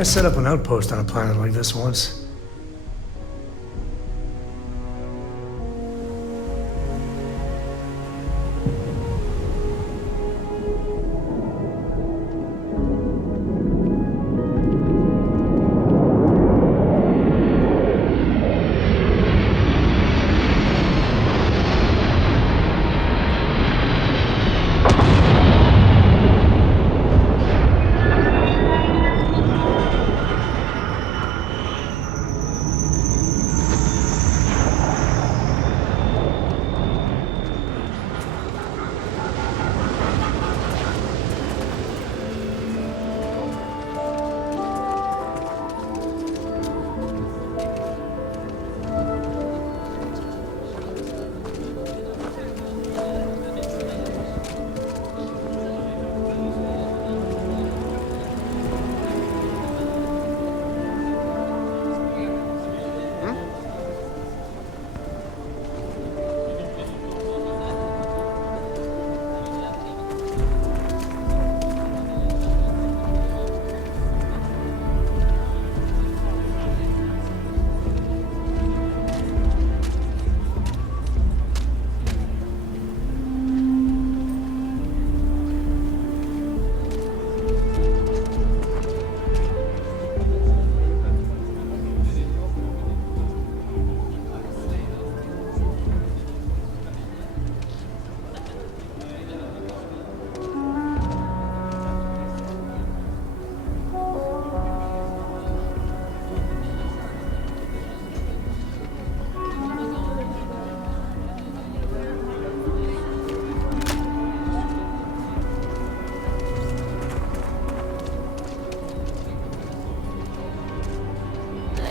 I set up an outpost on a planet like this once.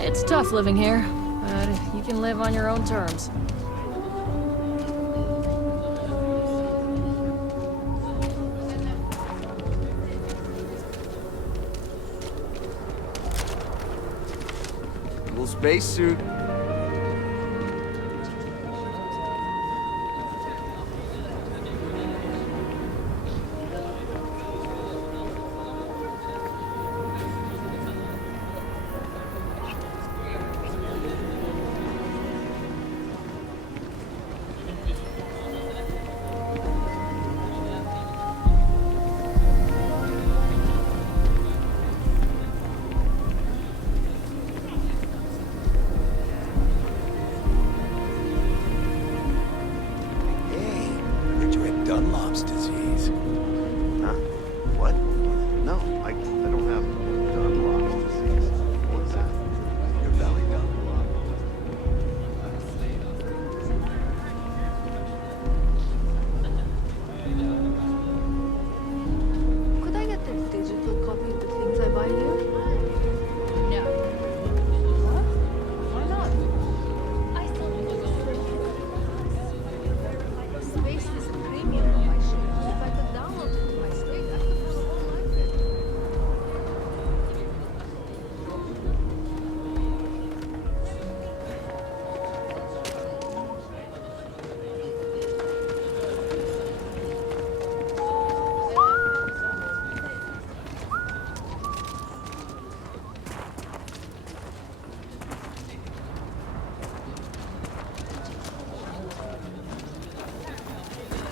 It's tough living here, but you can live on your own terms. Little spacesuit.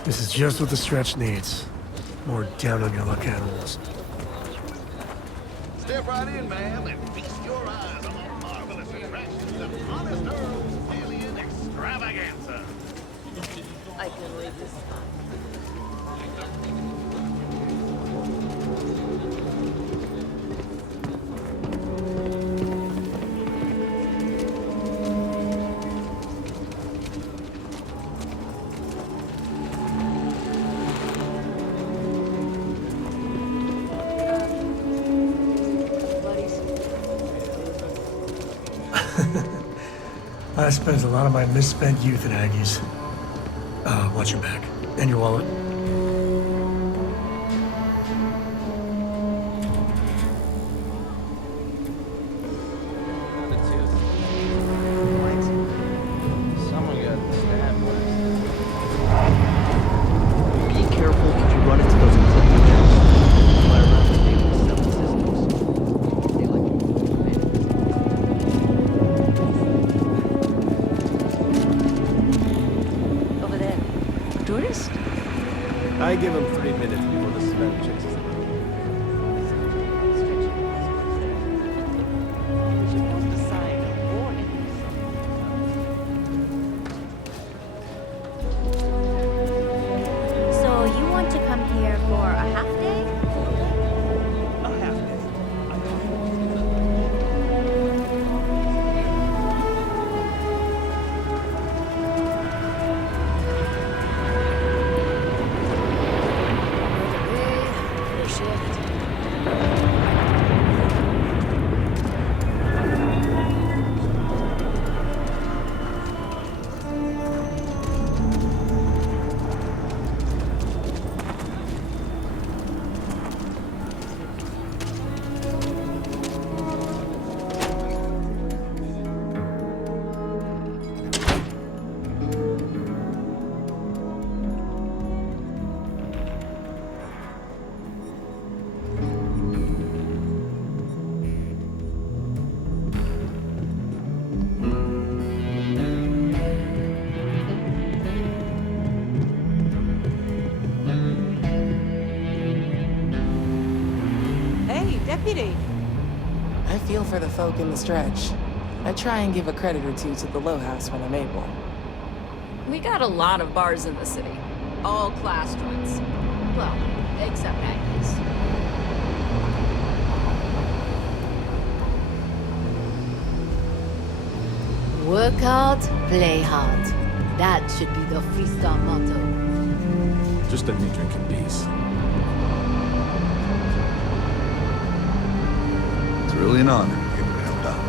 This is just what the stretch needs. More down on your luck animals. Step right in, ma'am, and feast your eyes on the marvelous attractions of Honest Earl's Alien Extravaganza. I can leave this spot. I spent a lot of my misspent youth in Aggies. Watch your back. And your wallet. Someone got stabbed. Be careful if you run into those encrypted channels. Fly around the table, 7 systems. They like I give him 3 minutes before the smell chases him. So you want to come here for a half day? A half day. Deputy. I feel for the folk in the stretch. I try and give a credit or two to the Low House when I'm able. We got a lot of bars in the city. All class joints. Well, except Agnes. Work hard, play hard. That should be the freestyle motto. Just let me drink in peace. It's really an honor to be able to help out.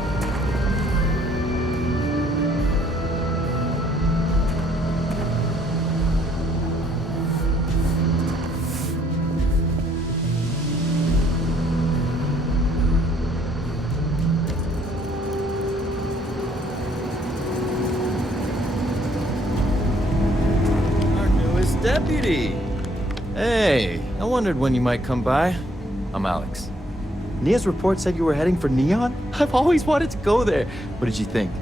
Our newest deputy. Hey, I wondered when you might come by. I'm Alex. Nia's report said you were heading for Neon? I've always wanted to go there. What did you think?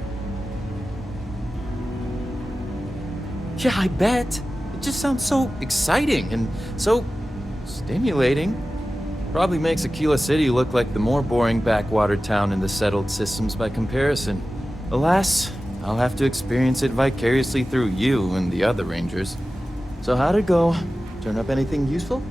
Yeah, I bet. It just sounds so exciting and so stimulating. Probably makes Aquila City look like the more boring backwater town in the settled systems by comparison. Alas, I'll have to experience it vicariously through you and the other rangers. So how'd it go? Turn up anything useful?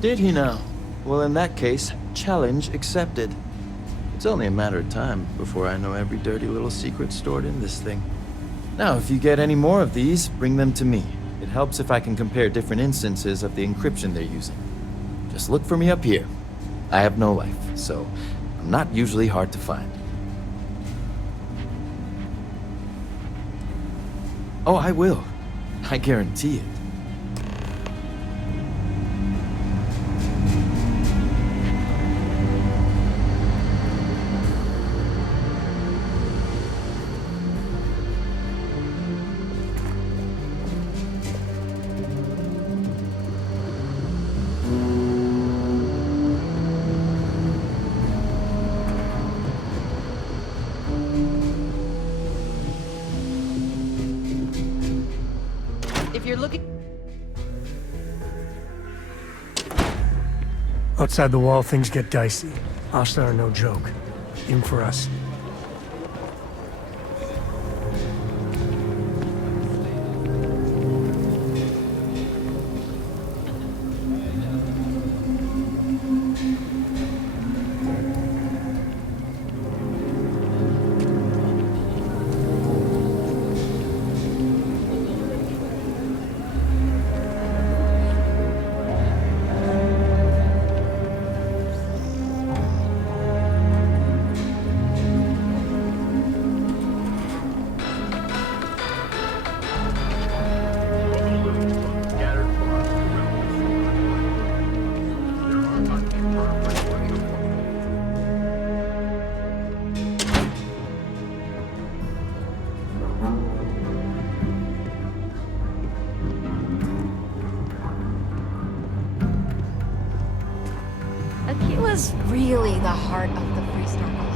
Did he now? Well, in that case, challenge accepted. It's only a matter of time before I know every dirty little secret stored in this thing. Now, if you get any more of these, bring them to me. It helps if I can compare different instances of the encryption they're using. Just look for me up here. I have no life, so I'm not usually hard to find. Oh, I will. I guarantee it. If you're looking... Outside the wall, things get dicey. Hostile are no joke. Even for us. really the heart of the Freestar Collective.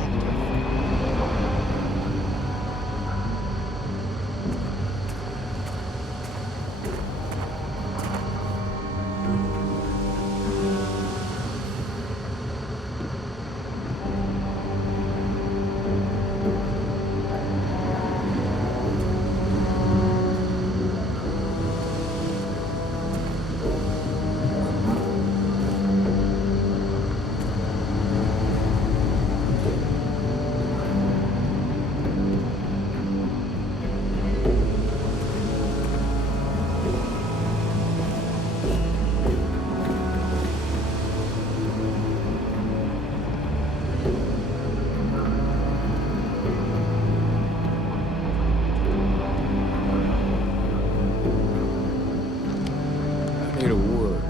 Need a word.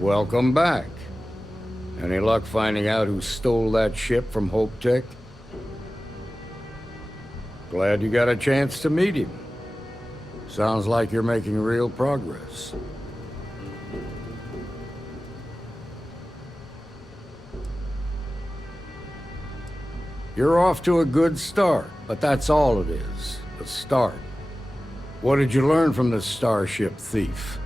Welcome back. Any luck finding out who stole that ship from Hope Tech? Glad you got a chance to meet him. Sounds like you're making real progress. You're off to a good start, but that's all it is, a start. What did you learn from the starship thief?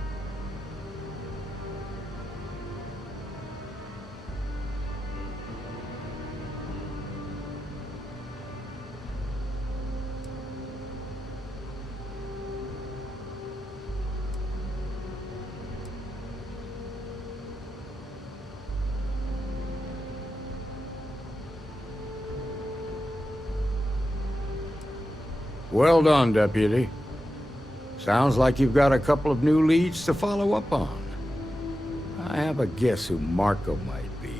Well done, Deputy. Sounds like you've got a couple of new leads to follow up on. I have a guess who Marco might be.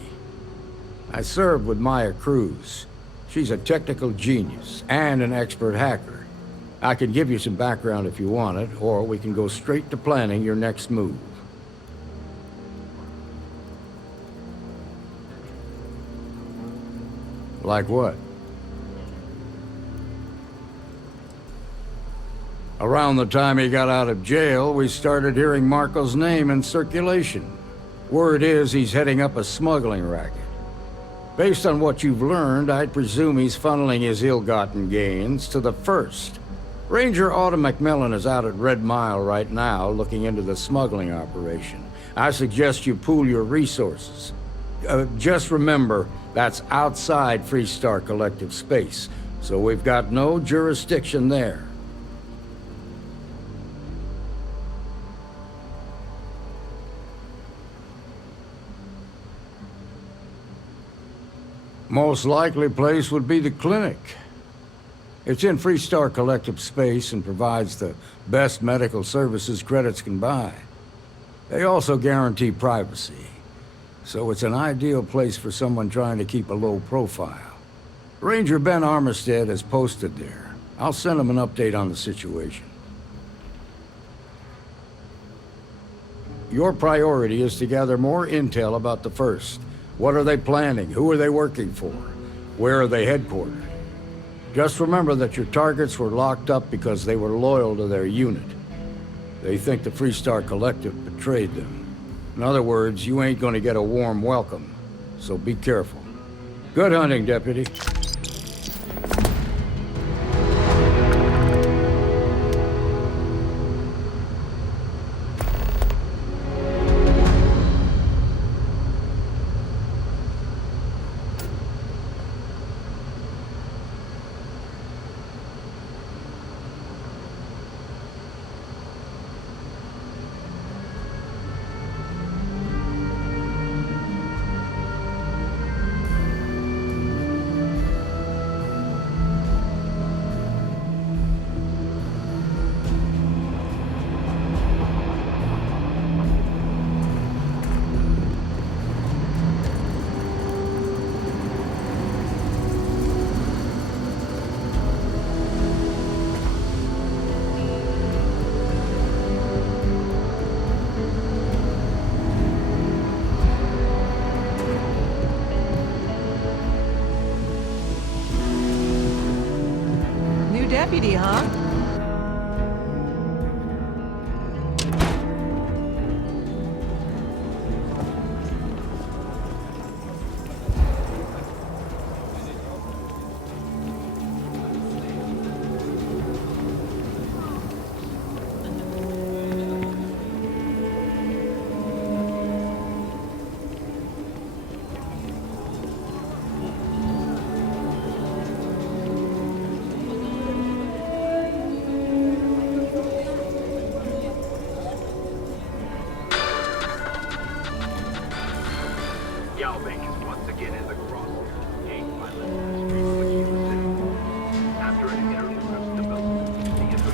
I served with Maya Cruz. She's a technical genius and an expert hacker. I can give you some background if you want it, or we can go straight to planning your next move. Like what? Around the time he got out of jail, we started hearing Marco's name in circulation. Word is he's heading up a smuggling racket. Based on what you've learned, I'd presume he's funneling his ill-gotten gains to the First. Ranger Autumn McMillan is out at Red Mile right now looking into the smuggling operation. I suggest you pool your resources. Just remember, that's outside Freestar Collective space, so we've got no jurisdiction there. Most likely place would be the clinic. It's in Freestar Collective space and provides the best medical services credits can buy. They also guarantee privacy, so it's an ideal place for someone trying to keep a low profile. Ranger Ben Armistead is posted there. I'll send him an update on the situation. Your priority is to gather more intel about the First. What are they planning? Who are they working for? Where are they headquartered? Just remember that your targets were locked up because they were loyal to their unit. They think the Freestar Collective betrayed them. In other words, you ain't gonna get a warm welcome, so be careful. Good hunting, Deputy. Deputy, huh?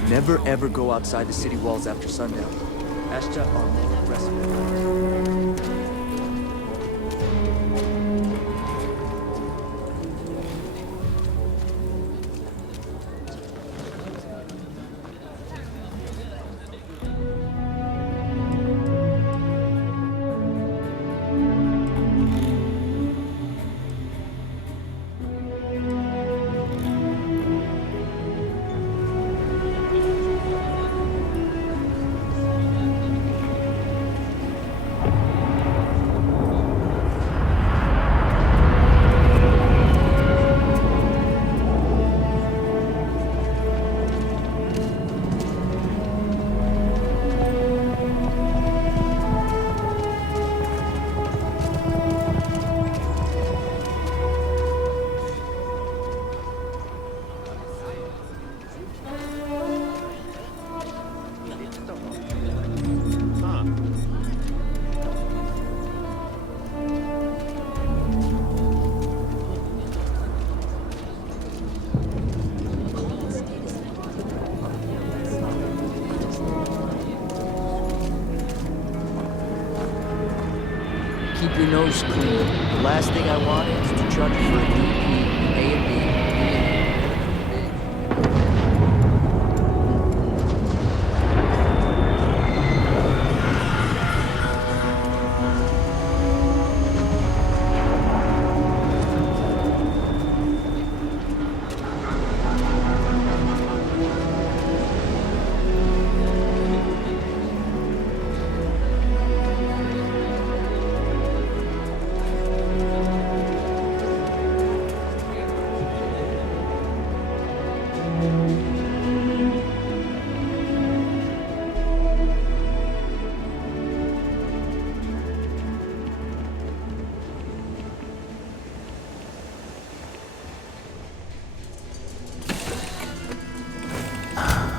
Never ever go outside the city walls after sundown. Ashta are recipe. Keep your nose clean. The last thing I want is to charge you for a DP, A and B,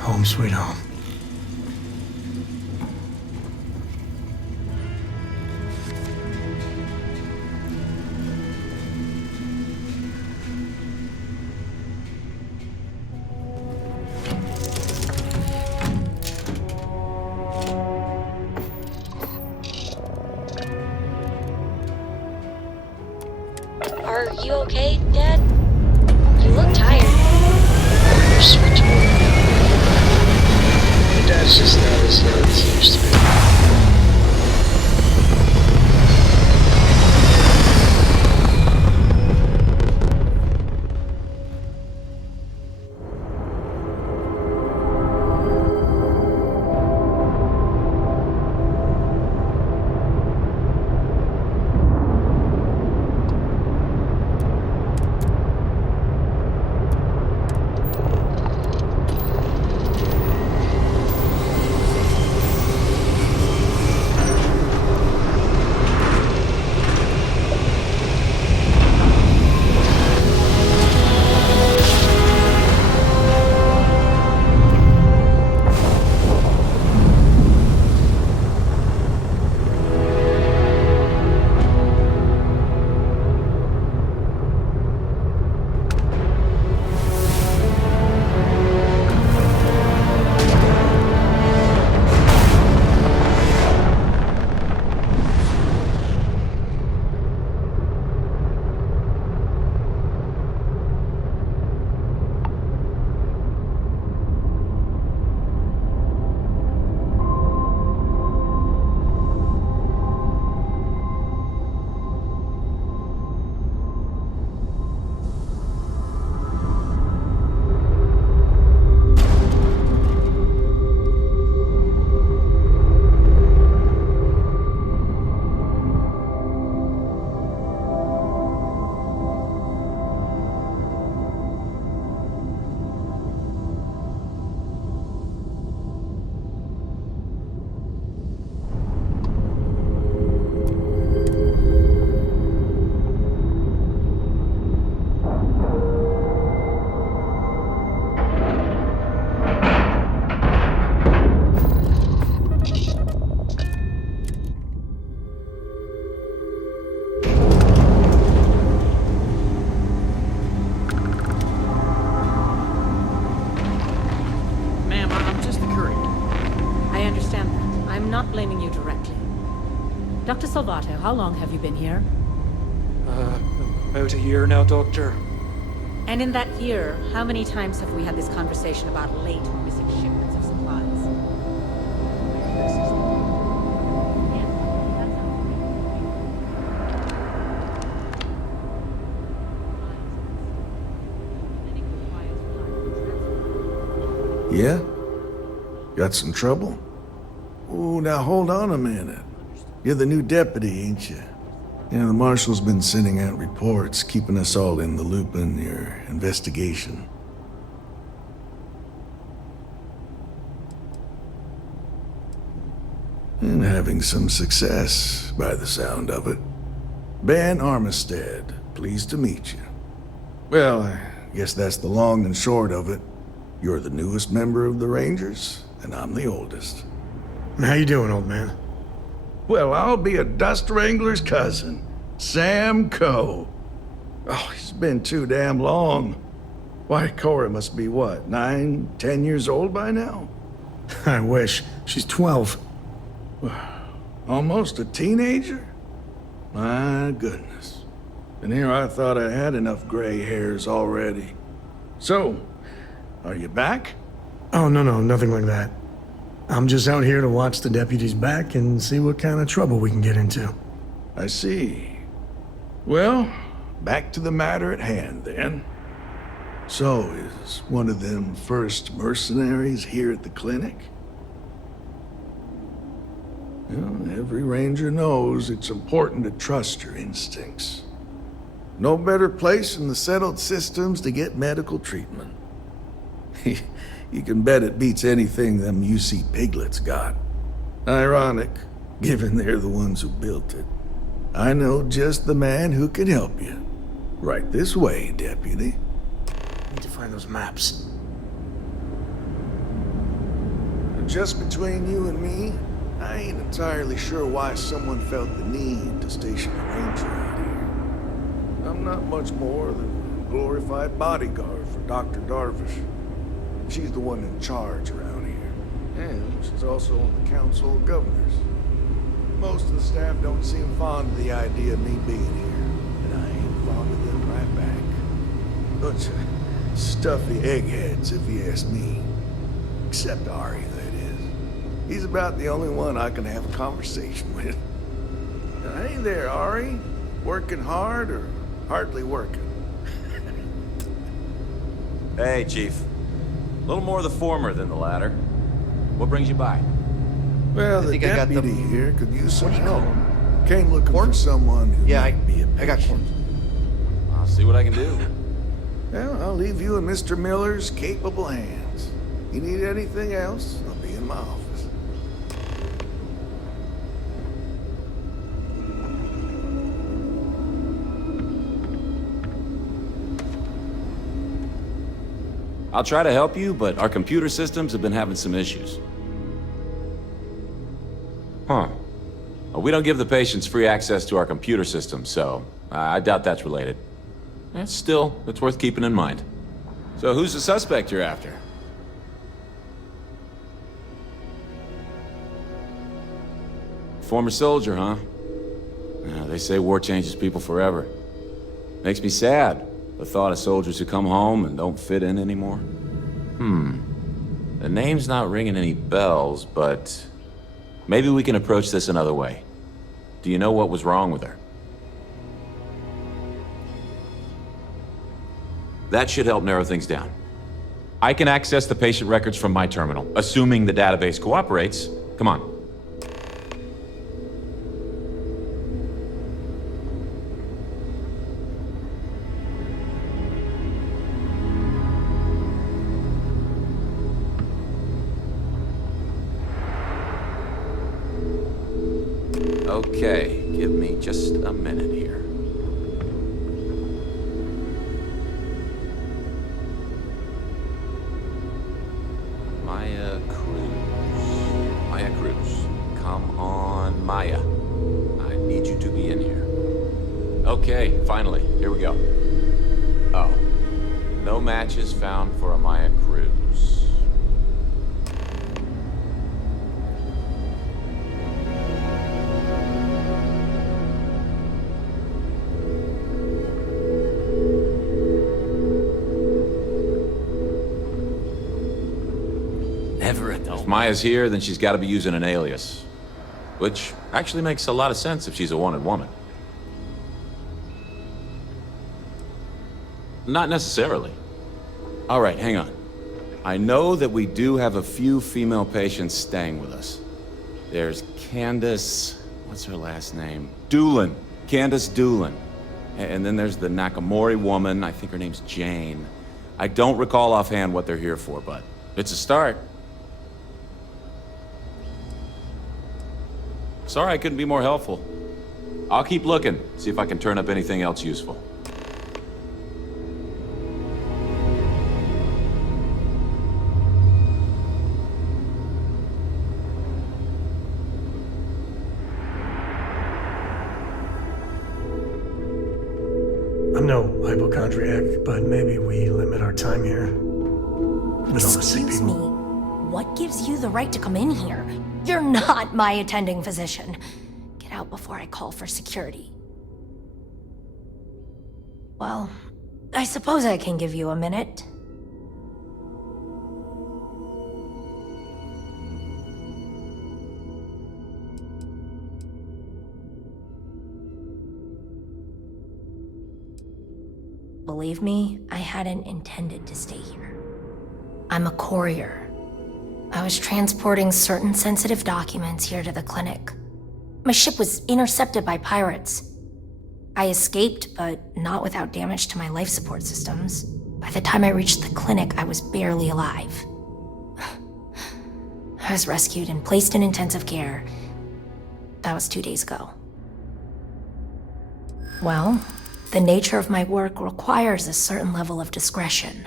Home sweet home. Are you okay, Dad? You look tired. You're sweet. My dad's just not as young as he used to be. Dr. Salvato, how long have you been here? About a year now, Doctor. And in that year, how many times have we had this conversation about late or missing shipments of supplies? Yeah? Got some trouble? Oh, now hold on a minute. You're the new deputy, ain't you? You know, the marshal's been sending out reports, keeping us all in the loop in your investigation. And having some success, by the sound of it. Ben Armistead, pleased to meet you. Well, I guess that's the long and short of it. You're the newest member of the Rangers, and I'm the oldest. How you doing, old man? Well, I'll be a dust wrangler's cousin, Sam Coe. Oh, it's been too damn long. Why, Cora must be what, 9, 10 years old by now? I wish. She's 12. Almost a teenager? My goodness. And here I thought I had enough gray hairs already. So, are you back? Oh, no, nothing like that. I'm just out here to watch the deputies back and see what kind of trouble we can get into. I see. Well, back to the matter at hand, then. So, is one of them first mercenaries here at the clinic? Well, every ranger knows it's important to trust your instincts. No better place in the settled systems to get medical treatment. You can bet it beats anything them UC piglets got. Ironic, given they're the ones who built it. I know just the man who can help you. Right this way, deputy. Need to find those maps. Just between you and me, I ain't entirely sure why someone felt the need to station a ranger out here. I'm not much more than a glorified bodyguard for Dr. Darvish. She's the one in charge around here. And she's also on the Council of Governors. Most of the staff don't seem fond of the idea of me being here, and I ain't fond of them right back. Bunch of stuffy eggheads, if you ask me. Except Ari, that is. He's about the only one I can have a conversation with. Hey there, Ari. Working hard or hardly working? Hey, Chief. A little more the former than the latter. What brings you by? Well, the deputy here could use some help. Came looking for someone who might be a patient. I got corn. I'll see what I can do. Well, I'll leave you in Mr. Miller's capable hands. You need anything else, I'll be in my office. I'll try to help you, but our computer systems have been having some issues. Huh. Well, we don't give the patients free access to our computer system, so I doubt that's related. Still, it's worth keeping in mind. So who's the suspect you're after? Former soldier, huh? Yeah, they say war changes people forever. Makes me sad, the thought of soldiers who come home and don't fit in anymore. The name's not ringing any bells, but maybe we can approach this another way. Do you know what was wrong with her? That should help narrow things down. I can access the patient records from my terminal, assuming the database cooperates. Come on. Okay, give me just a minute here. Maya Cruz. Come on, Maya. I need you to be in here. Okay, finally, here we go. Oh, no matches found for a Maya Cruz. Maya's here, then she's got to be using an alias. Which actually makes a lot of sense if she's a wanted woman. Not necessarily. All right, hang on. I know that we do have a few female patients staying with us. There's Candace... what's her last name? Doolin. Candace Doolin. And then there's the Nakamori woman. I think her name's Jane. I don't recall offhand what they're here for, but it's a start. Sorry I couldn't be more helpful. I'll keep looking, see if I can turn up anything else useful. I'm no hypochondriac, but maybe we limit our time here. With all the sick Excuse people. me. What gives you the right to come in here? You're not my attending physician. Get out before I call for security. Well, I suppose I can give you a minute. Believe me, I hadn't intended to stay here. I'm a courier. I was transporting certain sensitive documents here to the clinic. My ship was intercepted by pirates. I escaped, but not without damage to my life support systems. By the time I reached the clinic, I was barely alive. I was rescued and placed in intensive care. That was 2 days ago. Well, the nature of my work requires a certain level of discretion,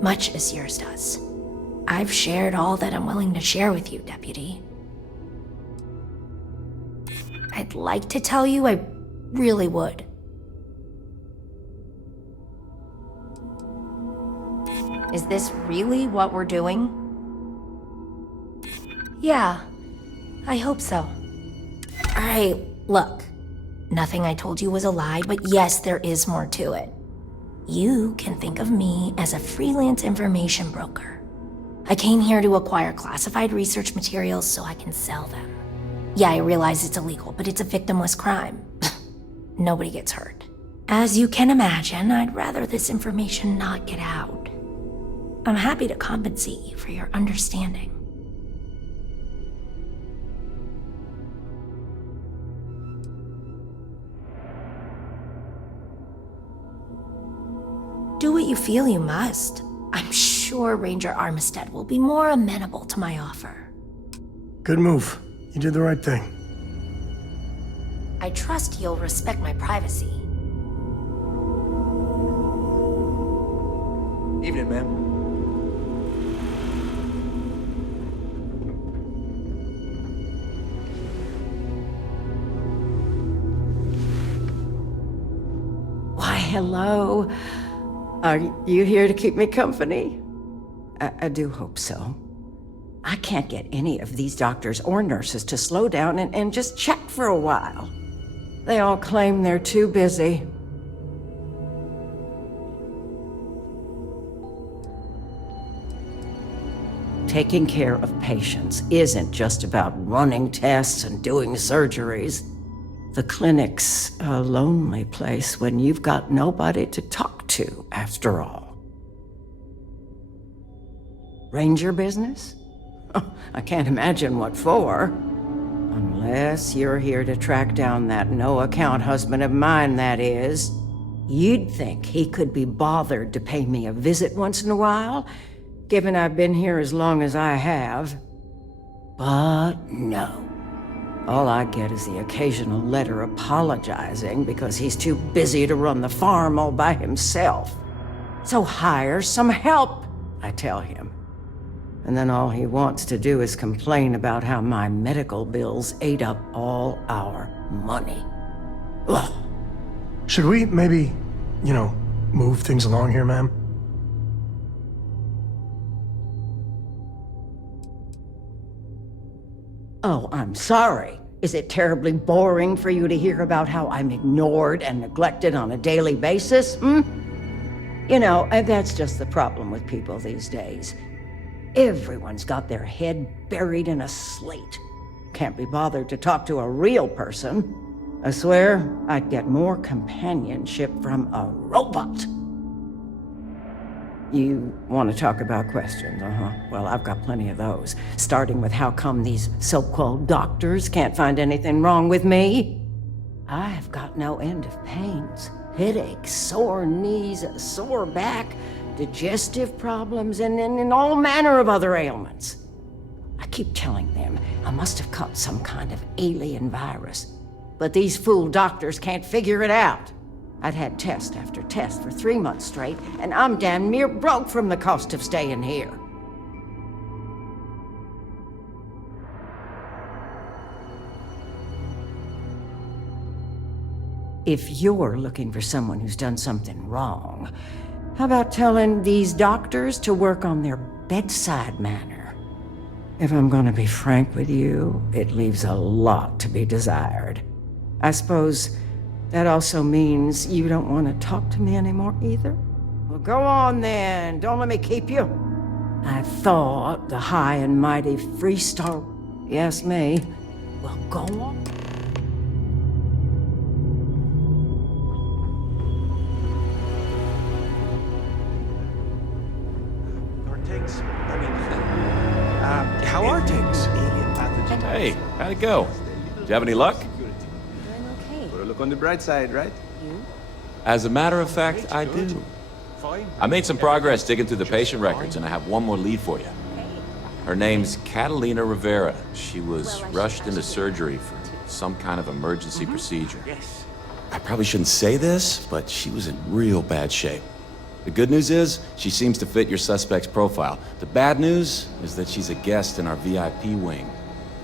much as yours does. I've shared all that I'm willing to share with you, Deputy. I'd like to tell you I really would. Is this really what we're doing? Yeah, I hope so. Alright, look. Nothing I told you was a lie, but yes, there is more to it. You can think of me as a freelance information broker. I came here to acquire classified research materials so I can sell them. Yeah, I realize it's illegal, but it's a victimless crime. Nobody gets hurt. As you can imagine, I'd rather this information not get out. I'm happy to compensate you for your understanding. Do what you feel you must. I'm sure Ranger Armistead will be more amenable to my offer. Good move. You did the right thing. I trust you'll respect my privacy. Evening, ma'am. Why, hello. Are you here to keep me company? I do hope so. I can't get any of these doctors or nurses to slow down and just chat for a while. They all claim they're too busy. Taking care of patients isn't just about running tests and doing surgeries. The clinic's a lonely place when you've got nobody to talk to, after all. Ranger business? Oh, I can't imagine what for. Unless you're here to track down that no-account husband of mine, that is. You'd think he could be bothered to pay me a visit once in a while, given I've been here as long as I have. But no. All I get is the occasional letter apologizing because he's too busy to run the farm all by himself. So hire some help, I tell him. And then all he wants to do is complain about how my medical bills ate up all our money. Ugh. Should we maybe, move things along here, ma'am? Oh, I'm sorry. Is it terribly boring for you to hear about how I'm ignored and neglected on a daily basis, That's just the problem with people these days. Everyone's got their head buried in a slate. Can't be bothered to talk to a real person. I swear, I'd get more companionship from a robot. You want to talk about questions, Well, I've got plenty of those. Starting with how come these so-called doctors can't find anything wrong with me? I've got no end of pains. Headaches, sore knees, a sore back, digestive problems, and all manner of other ailments. I keep telling them I must have caught some kind of alien virus. But these fool doctors can't figure it out. I'd had test after test for 3 months straight, and I'm damn near broke from the cost of staying here. If you're looking for someone who's done something wrong, how about telling these doctors to work on their bedside manner? If I'm gonna be frank with you, it leaves a lot to be desired. I suppose that also means you don't want to talk to me anymore either? Well, go on then. Don't let me keep you. I thought the high and mighty Freestar... Yes, me. Well, go on. How are things? Hey, how'd it go? Did you have any luck? Gotta look on the bright side, right? As a matter of fact, I do. I made some progress digging through the patient records, and I have one more lead for you. Her name's Catalina Rivera. She was rushed into surgery for some kind of emergency procedure. I probably shouldn't say this, but she was in real bad shape. The good news is, she seems to fit your suspect's profile. The bad news is that she's a guest in our VIP wing.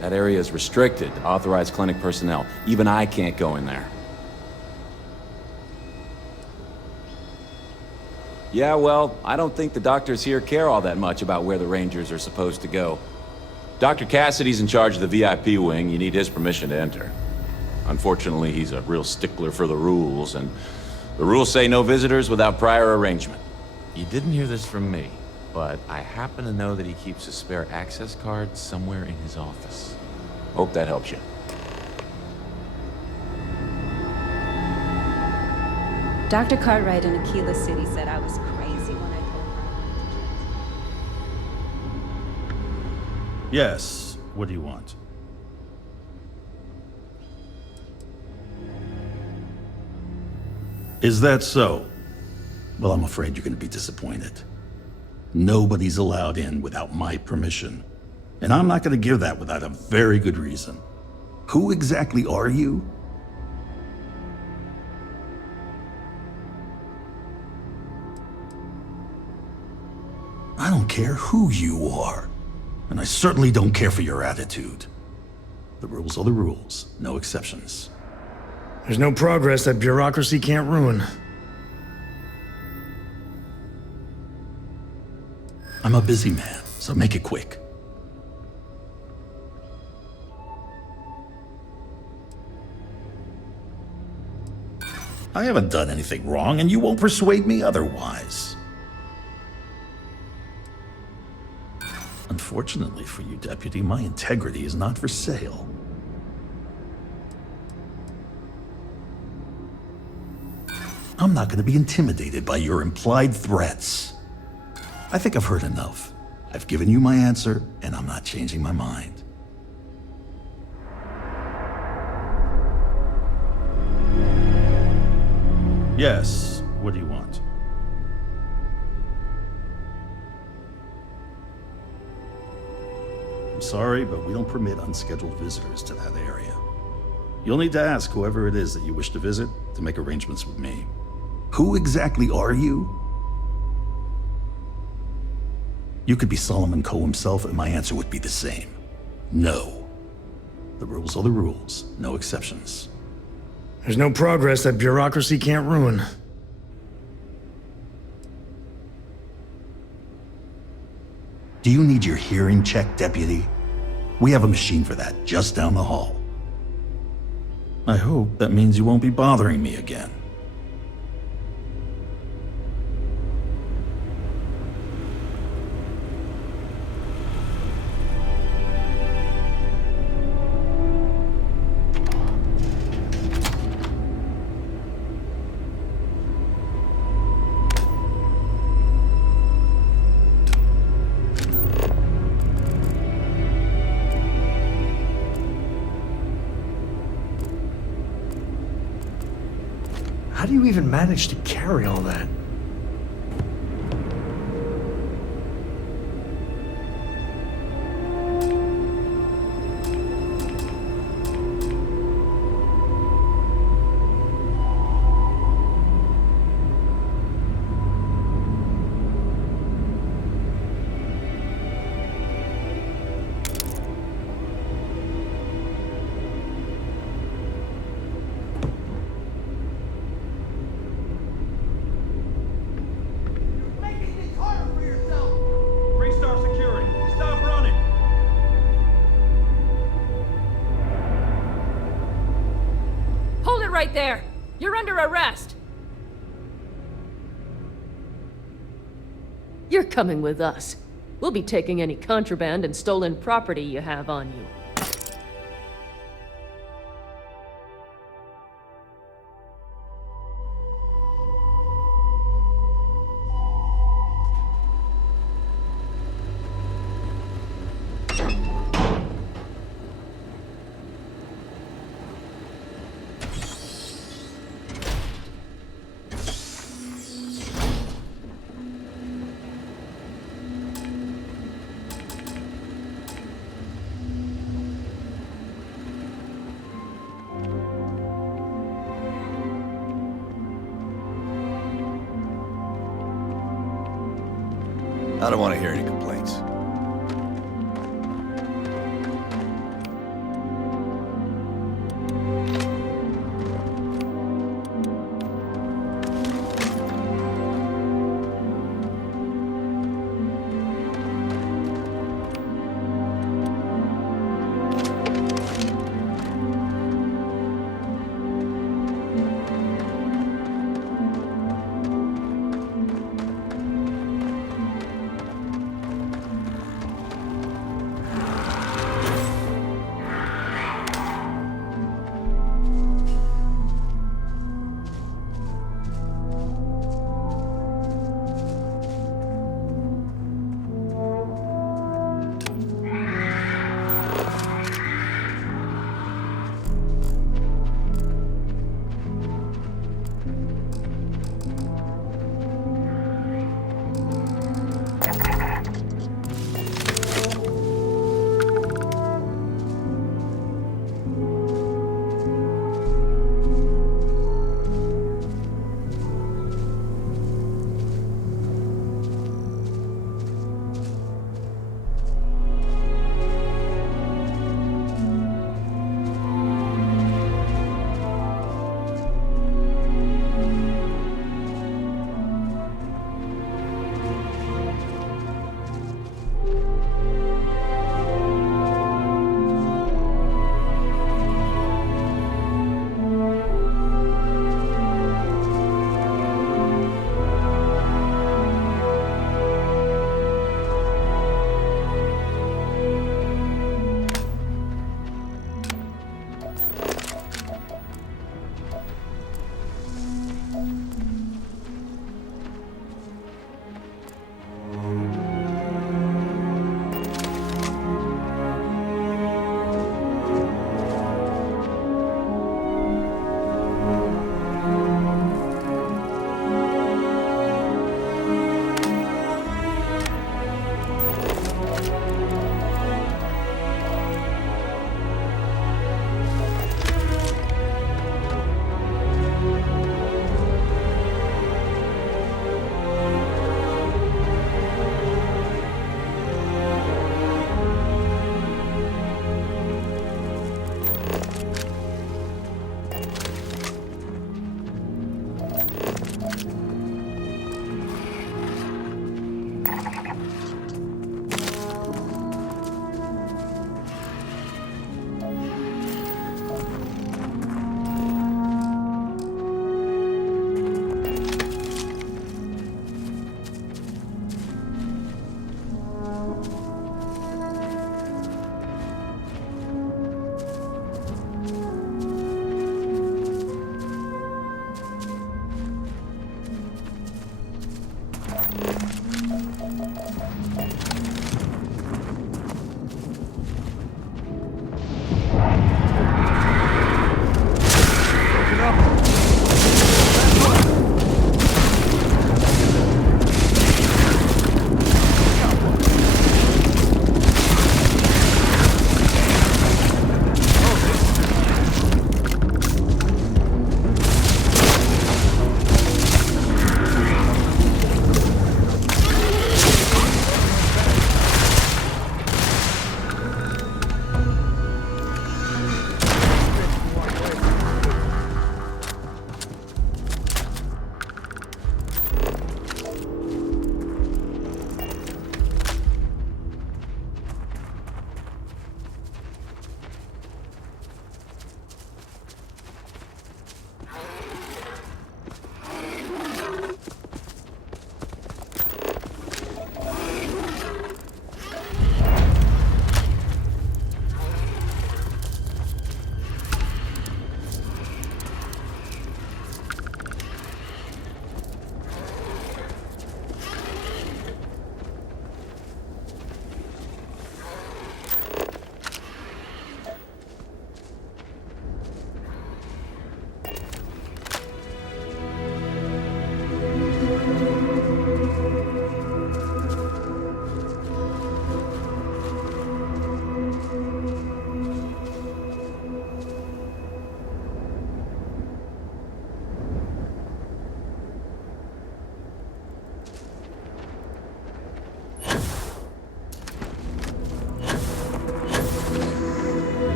That area is restricted to authorized clinic personnel. Even I can't go in there. Yeah, well, I don't think the doctors here care all that much about where the Rangers are supposed to go. Dr. Cassidy's in charge of the VIP wing. You need his permission to enter. Unfortunately, he's a real stickler for the rules, and the rules say no visitors without prior arrangement. You didn't hear this from me, but I happen to know that he keeps a spare access card somewhere in his office. Hope that helps you. Dr. Cartwright in Aquila City said I was crazy when I told her. Yes. What do you want? Is that so? Well, I'm afraid you're going to be disappointed. Nobody's allowed in without my permission. And I'm not going to give that without a very good reason. Who exactly are you? I don't care who you are. And I certainly don't care for your attitude. The rules are the rules, no exceptions. There's no progress that bureaucracy can't ruin. I'm a busy man, so make it quick. I haven't done anything wrong, and you won't persuade me otherwise. Unfortunately for you, Deputy, my integrity is not for sale. I'm not going to be intimidated by your implied threats. I think I've heard enough. I've given you my answer, and I'm not changing my mind. Yes, what do you want? I'm sorry, but we don't permit unscheduled visitors to that area. You'll need to ask whoever it is that you wish to visit to make arrangements with me. Who exactly are you? You could be Solomon Coe himself, and my answer would be the same. No. The rules are the rules, no exceptions. There's no progress that bureaucracy can't ruin. Do you need your hearing checked, Deputy? We have a machine for that just down the hall. I hope that means you won't be bothering me again. you even manage to carry all that? Right there! You're under arrest! You're coming with us. We'll be taking any contraband and stolen property you have on you. I don't want to hear any complaints.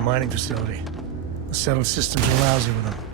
mining facility. The settled systems are lousy with them.